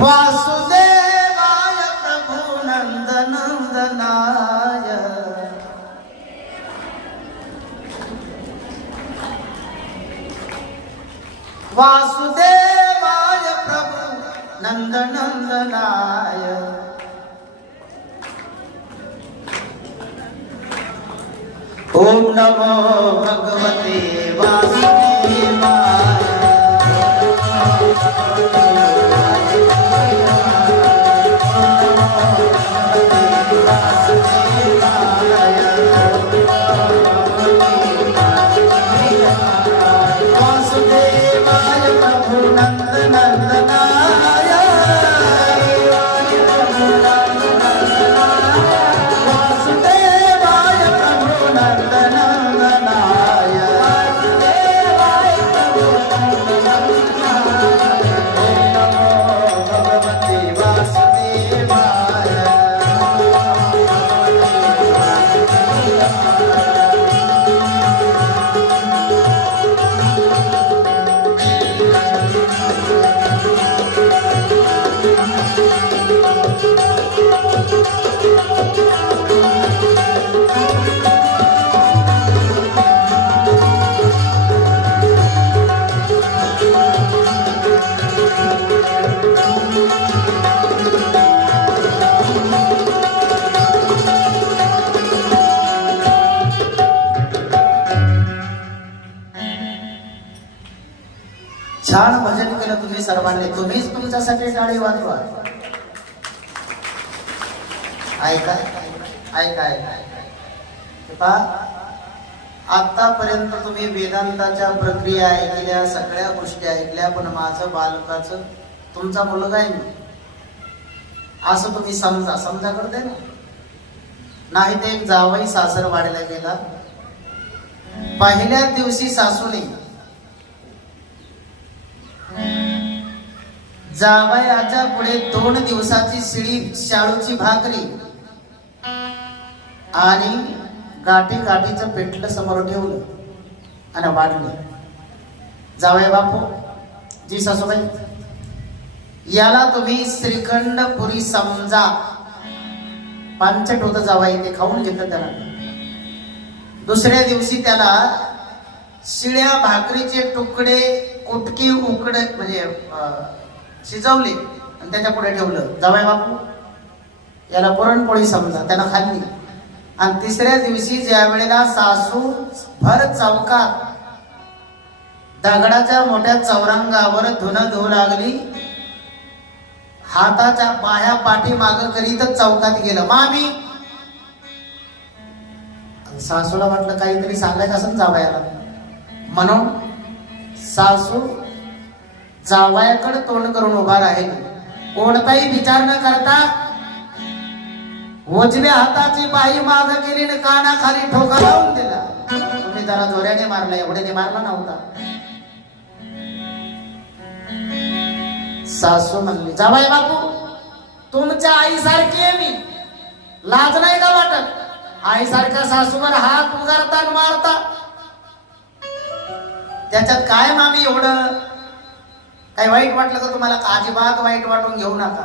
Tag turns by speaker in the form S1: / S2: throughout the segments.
S1: वासुदेवाय प्रभु नंदनंदनाय वासुदेवाय प्रभु नंदनंदनाय ओम नमो भगवते आणि तुम्हीच तुमच्यासाठी टाळी वाजवा. ऐका ऐका ऐका आतापर्यंत तुम्ही वेदांताच्या प्रक्रिया ऐकल्या सगळ्या गोष्टी ऐकल्या पण माझं बालकाचं तुमचा मुलगा आहे मी असं तुम्ही समजा समजा करते ना. नाही ते एक जावई सासर वाढला गेला. पहिल्या दिवशी सासूने जावयाच्या पुढे दोन दिवसाची शिळी शाळूची भाकरी. आणि गाठी गाठीचं पेटलं समोर ठेवलं. आणि वाढलं. जावया बापू जी सासूबाई याला तुम्ही श्रीखंड पुरी समजा. पांचट होतं जावाई ते खाऊन घेतलं त्याला. दुसऱ्या दिवशी त्याला शिळ्या भाकरीचे तुकडे कुटकी उकडे म्हणजे शिजवली आणि त्याच्या पुढे ठेवलं. जावाय बापू याला पुरणपोळी समजा त्यानं खाल्ली. आणि तिसऱ्या दिवशी ज्या वेळेला सासू भर चौकात दगडाच्या मोठ्या चौरंगावर धुनं धुवू लागली हाताच्या पाया पाठी माग करीत चौकात गेलं. मामी! सासूला म्हटलं काहीतरी सांगायचं असं जावयाला. म्हणून सासू जावयाकडे तोंड करून उभा राहील. कोणताही विचार न करता उजव्या हाताची बाई माग केली आणि कानाखाली ठोका लावून दिला. तुम्ही जरा जोऱ्याने मारला एवढ्याने मारला नव्हता सासू म्हणली जावाय बापू तुमच्या आईसारखी आहे मी. लाज नाही का वाटत? आईसारख्या सासूवर हात उगारता मारता. त्याच्यात काय मामी एवढं? काही वाईट वाटलं तर तुम्हाला अजिबात वाईट वाटून घेऊ नका.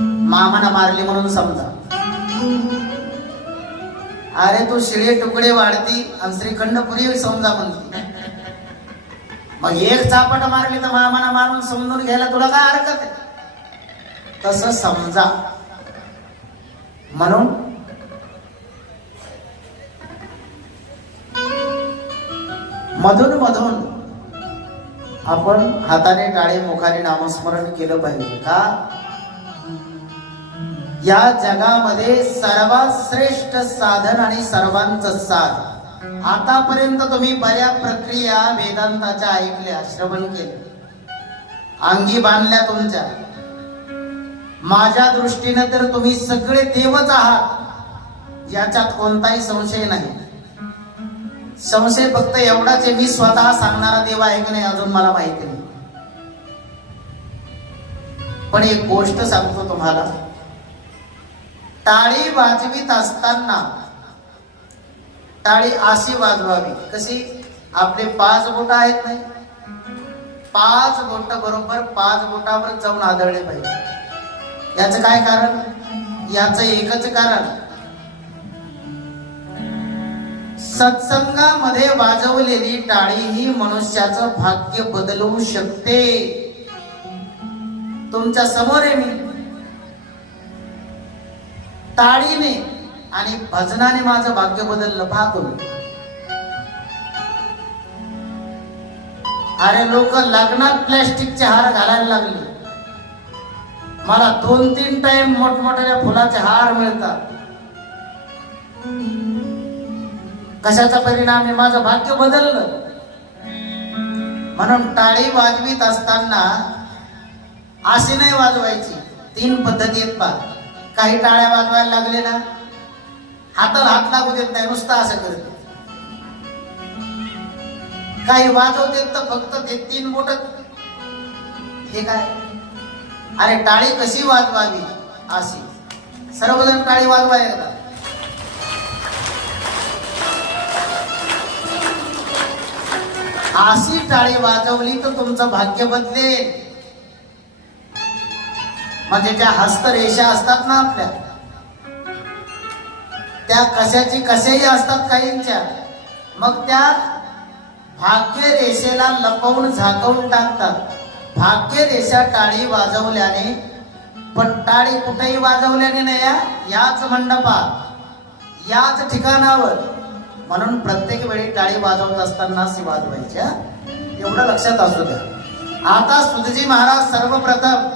S1: मामाना मारली म्हणून समजा. अरे तू शिळे तुकडे वाढती आणि श्रीखंड पुरी समजा म्हणते. मग एक चापट मारली तर मामाना मारून समजून घ्यायला तुला काय हरकत आहे? तस समजा. म्हणून मधून मधून आपण हाताने टाळे मुखाने नामस्मरण केलं पाहिजे का? या जगामध्ये सर्वात श्रेष्ठ साधन आणि सर्वांचं साध. आतापर्यंत तुम्ही बऱ्या प्रक्रिया वेदांताच्या ऐकल्या श्रवण केले. अंगी बांधल्या तुमच्या. माझ्या दृष्टीनं तर तुम्ही सगळे देवच आहात. याच्यात कोणताही संशय नाही. संशय फक्त एवढाच आहे मी स्वतः सांगणारा देव आहे की नाही अजून मला माहिती नाही. पण एक गोष्ट सांगतो तुम्हाला. टाळी वाजवीत असताना टाळी अशी वाजवावी कशी? आपले पाच बोट आहेत नाही पाच बोट बरोबर पाच बोटावर जाऊन आदळले पाहिजे. याचं काय कारण? याचं एकच कारण सत्संगामध्ये वाजवलेली टाळी ही मनुष्याचं भाग्य बदलवू शकते. तुमच्यासमोर आहे मी. टाळीने आणि भजनाने माझं भाग्य बदललं. भागून अरे लोक लग्नात प्लॅस्टिकचे हार घालायला लागले. मला दोन तीन टाइम मोठमोठ्या फुलाचे हार मिळतात. कशाचा परिणाम आहे? माझं भाग्य बदललं. म्हणून टाळी वाजवीत असताना अशी नाही वाजवायची. तीन पद्धती आहेत पा काही टाळ्या वाजवायला लागले ना हाताला हात लागू देत नाही नुसतं असं करत. काही वाजवतेत तर फक्त ते तीन बोट. हे काय? अरे टाळी कशी वाजवावी? अशी. सर्वजण टाळी वाजवायला अशी टाळी वाजवली तर तुमचं भाग्य बदलेल. म्हणजे ज्या हस्तरेषा असतात ना आपल्या. त्या कशाची कशाही असतात काहींच्या. मग त्या भाग्य रेषेला लपवून झाकवून टाकतात. भाग्य रेषा टाळी वाजवल्याने पण टाळी कुठेही वाजवल्याने नाही या याच मंडपात याच ठिकाणावर. म्हणून प्रत्येक वेळी टाळी वाजवत असताना सी वाजवायच्या एवढं लक्षात असू द्या. आता सुधजी महाराज सर्वप्रथम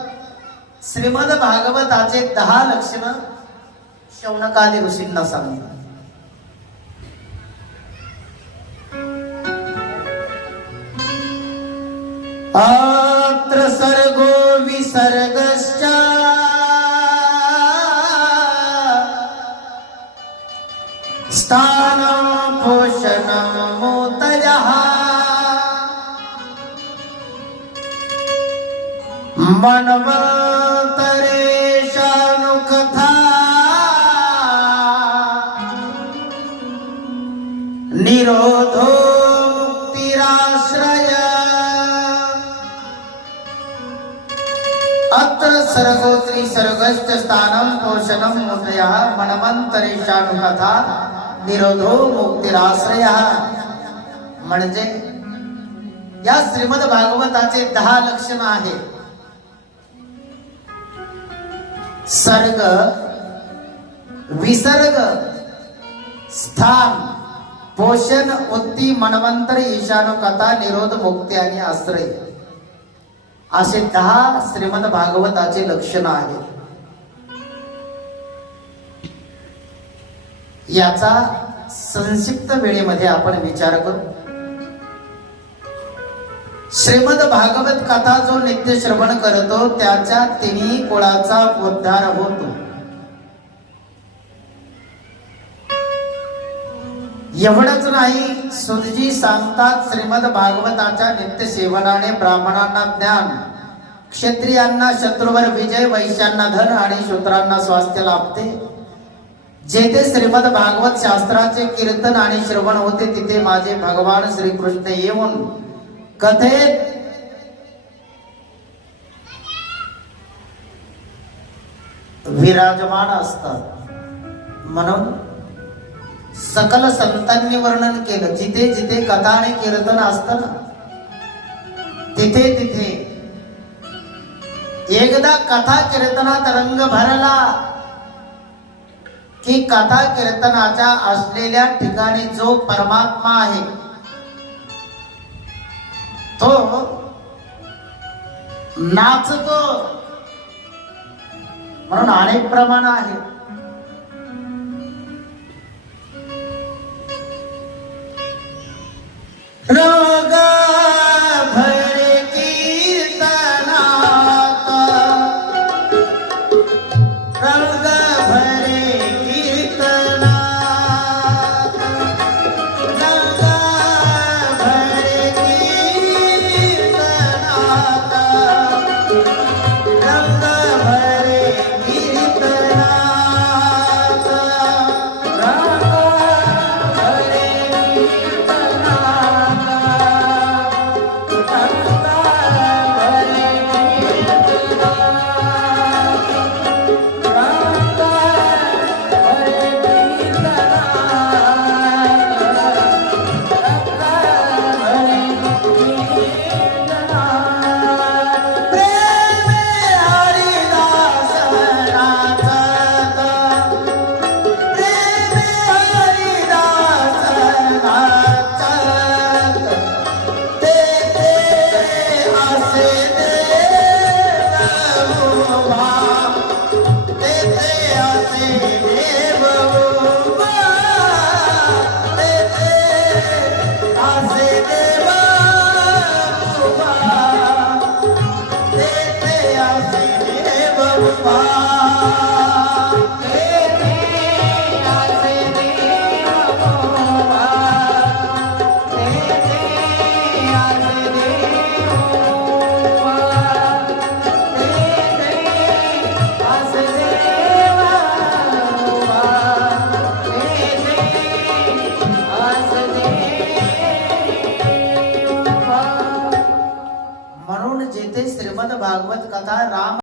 S1: श्रीमद भागवताचे दहा लक्षण शौनकादी ऋषींना सांगतात. अत्र सर्गो विसर्ग स्थानं पोषणं मोतयः मन्वन्तरेशानुकथा निरोधो मुक्तिराश्रय। अत्र सर्गोत्री सर्गश्च स्थानं पोषणं मोदयः मनमंतरेशानुकथा निरोधो मुक्तिराश्रय म्हणजे या श्रीमद भागवताचे दहा लक्षण आहे सर्ग विसर्ग स्थान पोषण उत्ती मनवंतर ईशानो कथा निरोध मुक्ती आणि आश्रय. असे दहा श्रीमद भागवताचे लक्षण आहेत. याचा संक्षिप्त वेळेमध्ये आपण विचार करू. श्रीमद भागवत कथा जो नित्य श्रवण करतो त्याच्या तिन्ही कुळाचा उद्धार होतो. एवढंच नाही सुदजी सांगतात श्रीमद भागवताच्या नित्य सेवनाने ब्राह्मणांना ज्ञान क्षत्रियांना शत्रूवर विजय वैश्यांना धन आणि शूत्रांना स्वास्थ्य लाभते. जेथे श्रीमद भागवत शास्त्राचे कीर्तन आणि श्रवण होते तिथे माझे भगवान श्रीकृष्ण येऊन कथेत विराजमान असतात. म्हणून सकल संतांनी वर्णन केलं. जिथे जिथे कथा आणि कीर्तन असत ना तिथे तिथे एकदा कथा कीर्तनात रंग भरला की कथा कीर्तनाच्या असलेल्या ठिकाणी जो परमात्मा आहे तो नाचतो म्हणून अनेक प्रमाण आहे No!